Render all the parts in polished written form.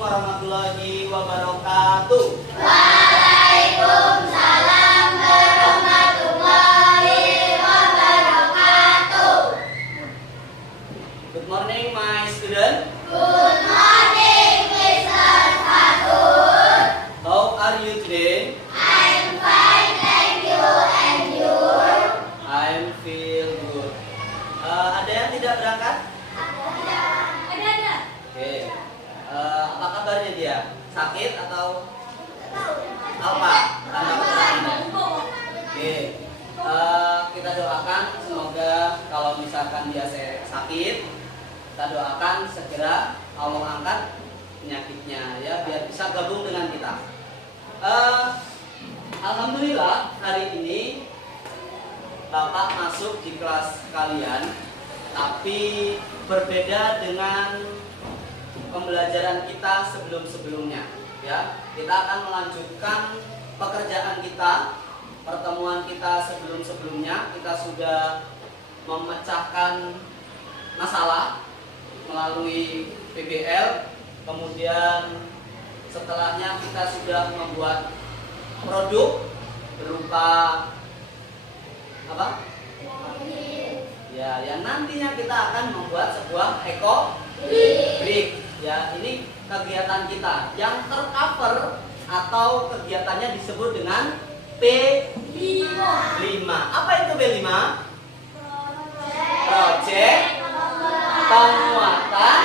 warahmatullahi wabarakatuh. Waalaikumsalam warahmatullahi wabarakatuh. Good morning, my student. Good morning, Mr. Fatur. How are you today? I'm fine, thank you. And you? I'm feel good. Ada yang tidak berangkat? Ada. Oke. Apa kabarnya dia? Sakit atau apa? Tanda keterangannya. Oke. Kita doakan semoga kalau misalkan dia sakit, kita doakan segera Allah angkat penyakitnya ya, biar bisa gabung dengan kita. Alhamdulillah hari ini Bapak masuk di kelas kalian, tapi berbeda dengan pembelajaran kita sebelum-sebelumnya ya. Kita akan melanjutkan pekerjaan kita, pertemuan kita sebelum-sebelumnya. Kita sudah memecahkan masalah melalui PBL, kemudian setelahnya kita sudah membuat produk berupa apa? Ya, yang nantinya kita akan membuat sebuah brick. Ya, ini kegiatan kita yang tercover atau kegiatannya disebut dengan P5. Apa itu P5? Project penguatan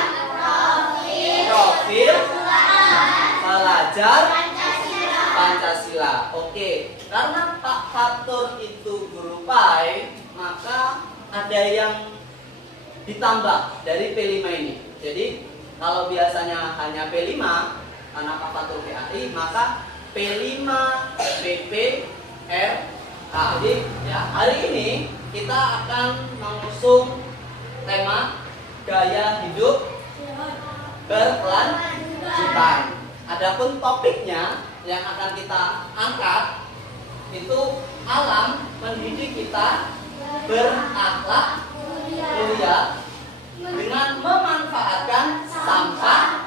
profil pelajar Pancasila. Oke, karena Pak Fatur itu guru PAI, maka ada yang ditambah dari P5 ini. Jadi kalau biasanya hanya P5 karena Pak Fatur PAI, maka P5 PP RH. Jadi ya, hari ini kita akan mengusung tema gaya hidup berkelanjutan. Adapun topiknya yang akan kita angkat itu alam mendidik kita berakhlak mulia dengan memanfaatkan sampah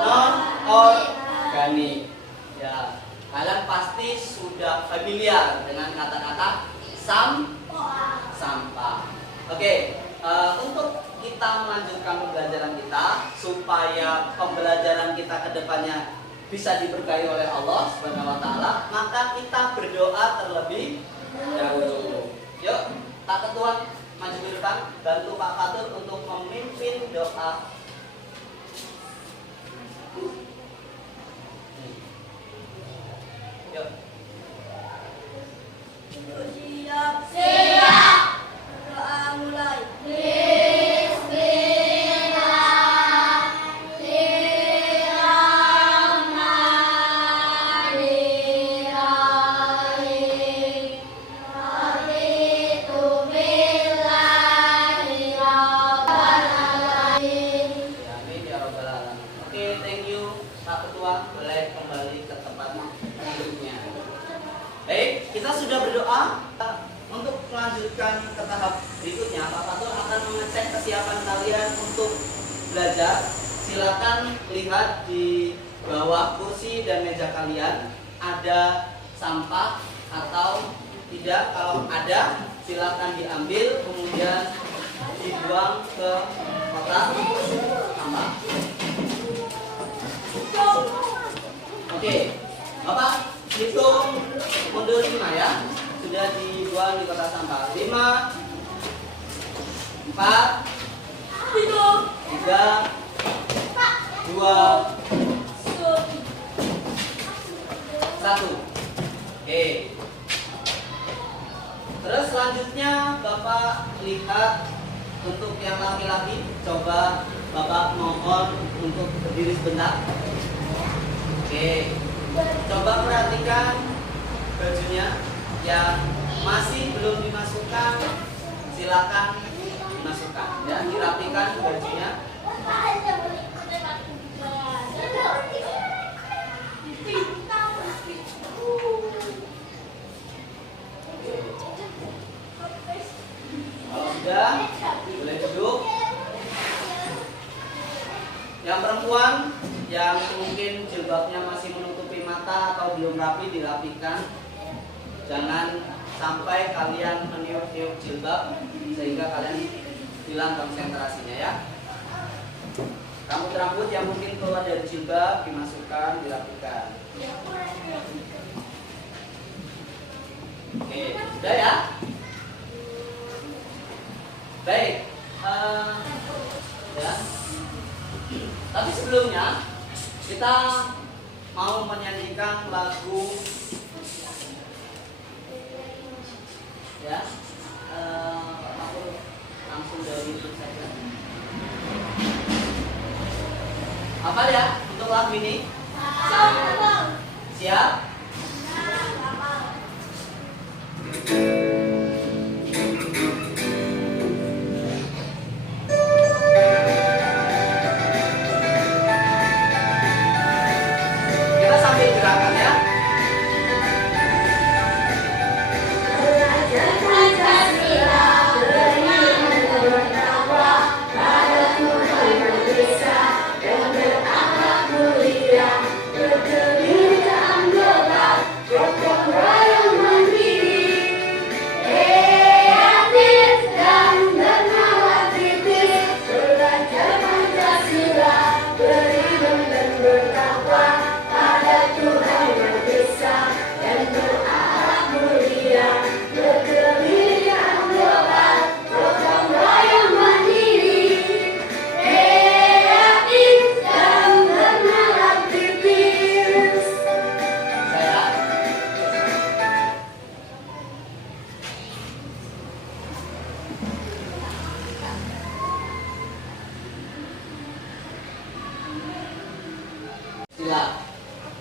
non-organik. Ya, kalian pasti sudah familiar dengan kata-kata sampah. Oke, untuk kita melanjutkan pembelajaran kita supaya pembelajaran kita ke depannya bisa diberkahi oleh Allah Subhanahu wa taala, maka kita berdoa terlebih dahulu. Yuk, Pak Ketua maju ke depan, bantu Pak Fatur untuk memimpin doa. Yuk. Siap. Doa mulai. Baik, kita sudah berdoa. Untuk melanjutkan ke tahap berikutnya, Pak Fatur akan mengecek kesiapan kalian untuk belajar. Silakan lihat di bawah kursi dan meja kalian ada sampah atau tidak. Kalau ada, silakan diambil kemudian dibuang ke kotak sampah. Oke, Bapak hitung mundur 5 ya. Sudah dibuang di kotak sampah. 5 4 3 2 1. Oke. Terus selanjutnya Bapak lihat untuk yang laki-laki, coba Bapak mohon untuk berdiri sebentar. Oke. Coba perhatikan bajunya yang masih belum dimasukkan, silakan dimasukkan ya, dirapikan bajunya. Kalau sudah, boleh duduk. Yang perempuan yang mungkin jilbabnya masih menutupi mata atau belum rapi dirapikan. Jangan sampai kalian meniup-niup jilbab sehingga kalian hilang konsentrasinya ya. Rambut-rambut yang mungkin keluar dari jilbab dimasukkan, dirapikan. Oke, sudah ya. Baik, ya. Tapi sebelumnya kita mau menyanyikan lagu, ya. Aku langsung dari itu saja. Apa ya untuk lagu ini? Siap? Kita sambil gerakan ya.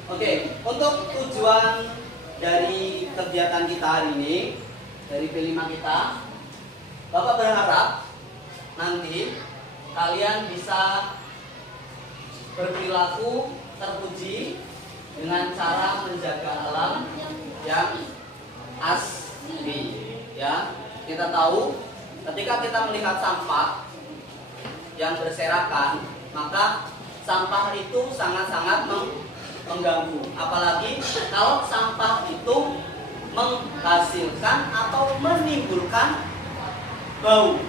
Oke, untuk tujuan dari kegiatan kita hari ini, dari P5 kita, Bapak berharap nanti kalian bisa berperilaku terpuji dengan cara menjaga alam yang asli. Ya, kita tahu ketika kita melihat sampah yang berserakan, maka sampah itu sangat-sangat mengganggu. Apalagi kalau sampah itu menghasilkan atau menimbulkan bau,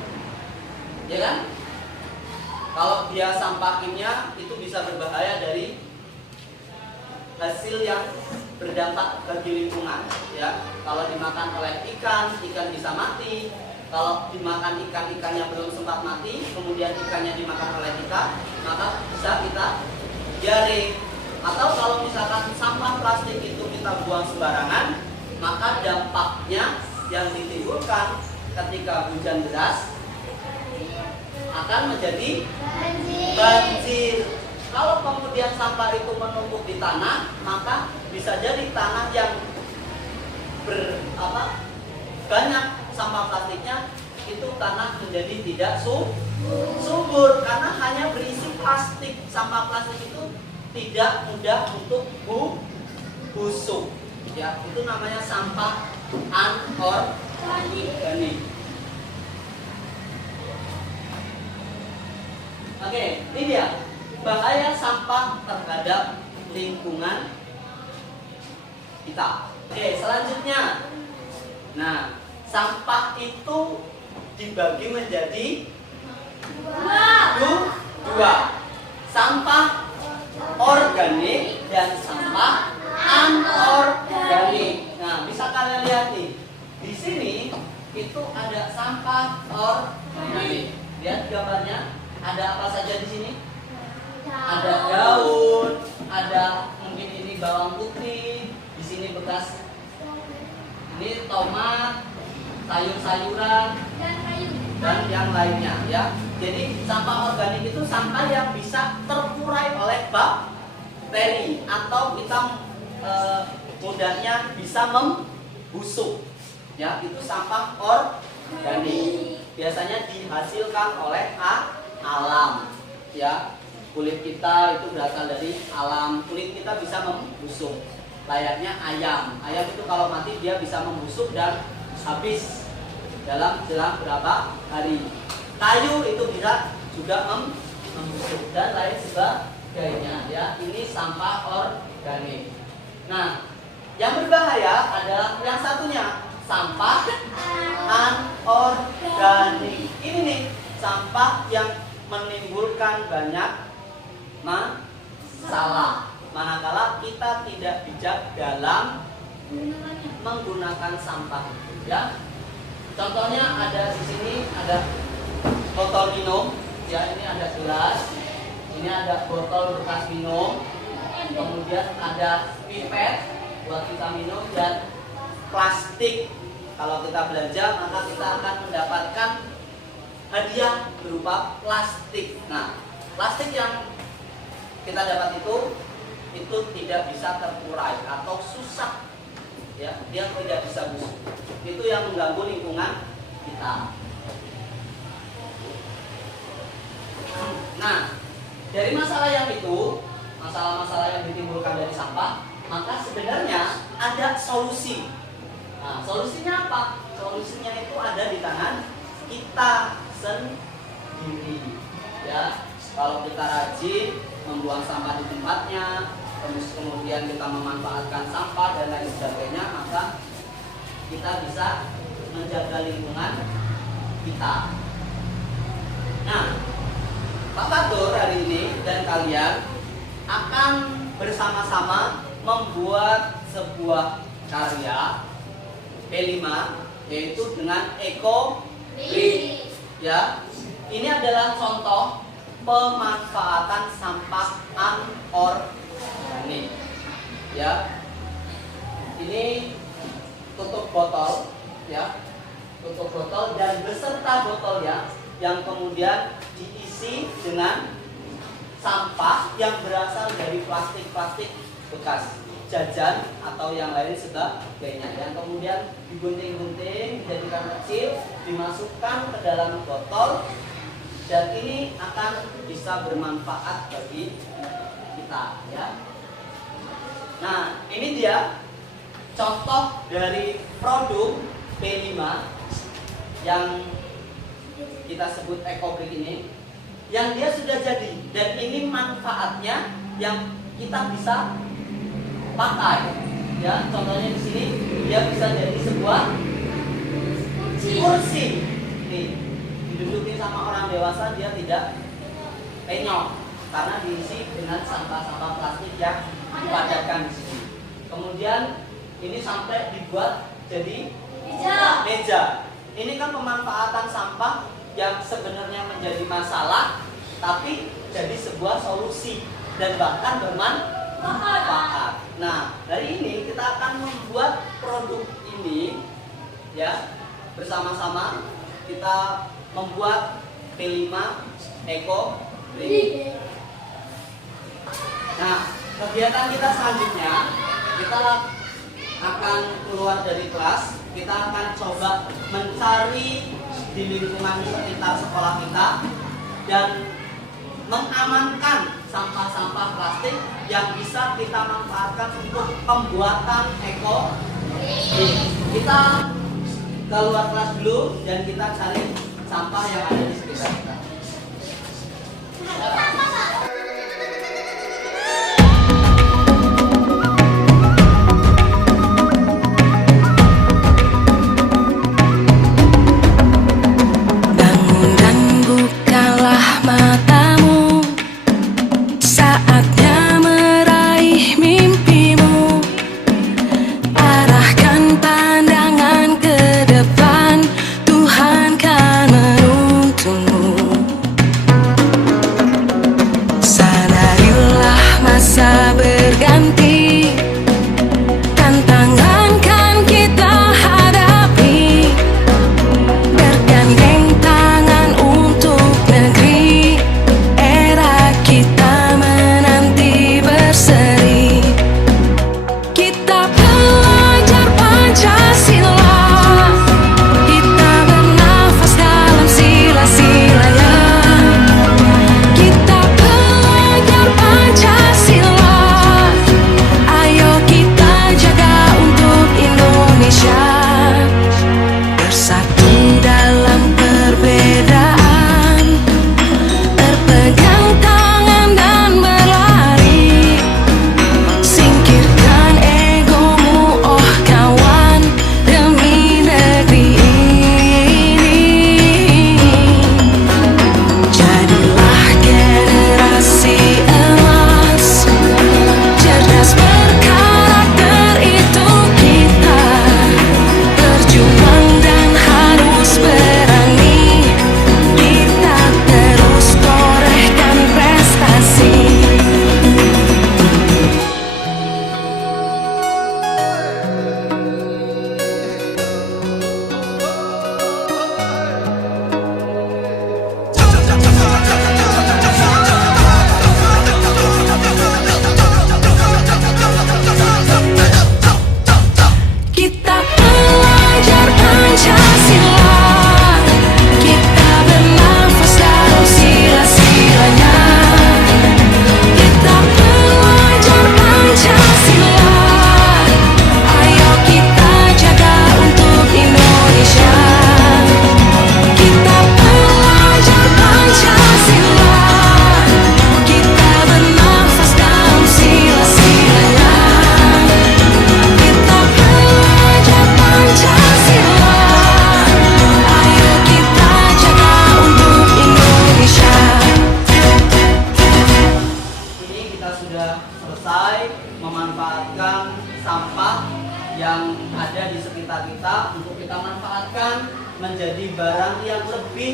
ya kan? Kalau dia sampah kimia itu bisa berbahaya dari hasil yang berdampak bagi lingkungan. Ya, kalau dimakan oleh ikan bisa mati. Kalau dimakan ikan yang belum sempat mati, kemudian ikannya dimakan oleh kita, maka bisa kita diare. Atau kalau misalkan sampah plastik itu kita buang sembarangan, maka dampaknya yang ditimbulkan ketika hujan deras akan menjadi banjir. Kalau kemudian sampah itu menumpuk di tanah, maka bisa jadi tanah yang banyak sampah plastiknya, itu tanah menjadi tidak subur karena hanya berisi plastik. Sampah plastik itu tidak mudah untuk busuk. Ya, itu namanya sampah anorganik. Oke, ini dia bahaya sampah terhadap lingkungan kita. Oke, selanjutnya. Nah, sampah itu dibagi menjadi dua. Sampah organik dan sampah anorganik. Nah, bisa kalian lihat nih. Di sini itu ada sampah organik. Lihat gambarnya. Ada apa saja di sini? Ada daun, ada mungkin ini bawang putih, di sini bekas ini tomat, sayur-sayuran dan yang lainnya ya. Jadi sampah organik itu sampah yang bisa terurai oleh bakteri atau kita mudahnya bisa membusuk. Ya, itu sampah organik. Biasanya dihasilkan oleh alam. Ya, kulit kita itu berasal dari alam. Kulit kita bisa membusuk. Layaknya ayam. Ayam itu kalau mati dia bisa membusuk dan habis dalam jelang berapa hari. Kayu itu bisa juga membusuk dan lain sebagainya. sebagainya ya. Ini sampah organik. Nah, yang berbahaya adalah yang satunya, sampah anorganik. Ini nih, sampah yang menimbulkan banyak masalah manakala kita tidak bijak dalam menggunakan sampah itu ya. Contohnya ada di sini ada botol minum ya, ini ada gelas, ini ada botol bekas minum, kemudian ada pipet buat kita minum, dan plastik. Kalau kita belanja maka kita akan mendapatkan hadiah berupa plastik. Nah, plastik yang kita dapat itu tidak bisa terurai atau susah ya, dia tidak bisa busuk. Itu yang mengganggu lingkungan kita. Nah, dari masalah yang itu, masalah-masalah yang ditimbulkan dari sampah, maka sebenarnya ada solusi. Nah, solusinya apa? Solusinya itu ada di tangan kita sendiri. Ya, kalau kita rajin membuang sampah di tempatnya, kemudian kita memanfaatkan sampah dan lain sebagainya, maka kita bisa menjaga lingkungan kita. Nah, Pak Fatur hari ini dan kalian akan bersama-sama membuat sebuah karya P5, yaitu dengan eco-brick. Ya, ini adalah contoh pemanfaatan sampah anorganik. Ya, ini tutup botol, ya, tutup botol dan beserta botolnya yang kemudian diisi dengan sampah yang berasal dari plastik-plastik bekas jajan atau yang lain sebagainya, yang kemudian digunting-gunting, dijadikan kecil, dimasukkan ke dalam botol, dan ini akan bisa bermanfaat bagi kita ya. Nah, ini dia contoh dari produk P5 yang kita sebut eco-brick ini, yang dia sudah jadi, dan ini manfaatnya yang kita bisa pakai ya. Contohnya di sini dia bisa jadi sebuah kursi nih, didudukin sama orang dewasa, dia tidak penyok karena diisi dengan sampah-sampah plastik yang dipadatkan di sini. Kemudian ini sampai dibuat jadi meja. Ini kan pemanfaatan sampah yang sebenarnya menjadi masalah, tapi jadi sebuah solusi dan bahkan bermanfaat. Nah, hari ini kita akan membuat produk ini ya, bersama-sama kita membuat P5 eco-brick. Nah, kegiatan kita selanjutnya, kita akan keluar dari kelas, kita akan coba mencari di lingkungan sekitar sekolah kita dan mengamankan sampah-sampah plastik yang bisa kita manfaatkan untuk pembuatan eco-brick. Kita keluar kelas dulu dan kita cari sampah yang ada di sekitar kita. Pandangan ke depan, Tuhan kan menuntun.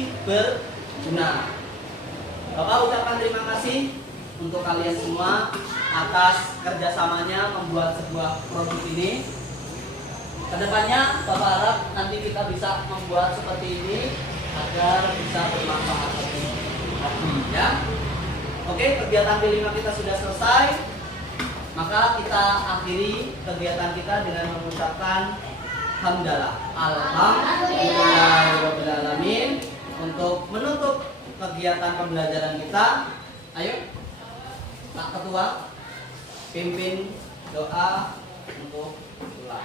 lebih berguna. Bapak ucapkan terima kasih untuk kalian semua atas kerjasamanya membuat sebuah produk ini. Kedepannya Bapak harap nanti kita bisa membuat seperti ini agar bisa bermanfaat lagi, ya. Oke, kegiatan B5 kita sudah selesai. Maka kita akhiri kegiatan kita dengan mengucapkan hamdalah. Alhamdulillahirobbilalamin. Untuk menutup kegiatan pembelajaran kita, ayo Pak Ketua pimpin doa untuk pulang.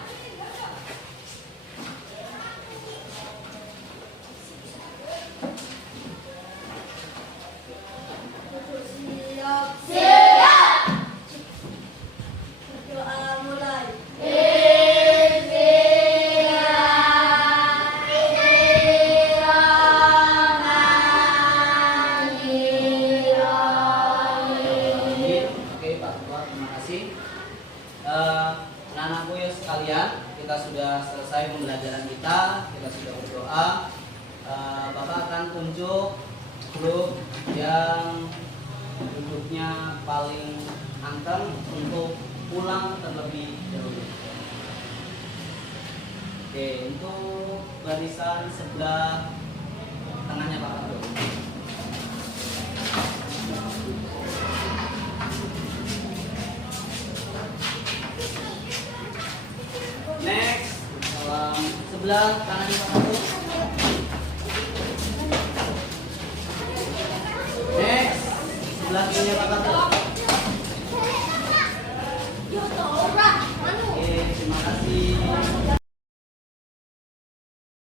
Siap. Berdoa mulai. Oke Pak Ketua, terima kasih. Anak-anakku ya sekalian, kita sudah selesai pembelajaran kita sudah berdoa. Bapak akan tunjuk grup yang duduknya paling anteng untuk pulang terlebih dahulu. Oke, untuk barisan sebelah tengahnya Pak Ketua. Next, sebelah kanannya Pak Ketua. Next, sebelah kirinya Pak Ketua.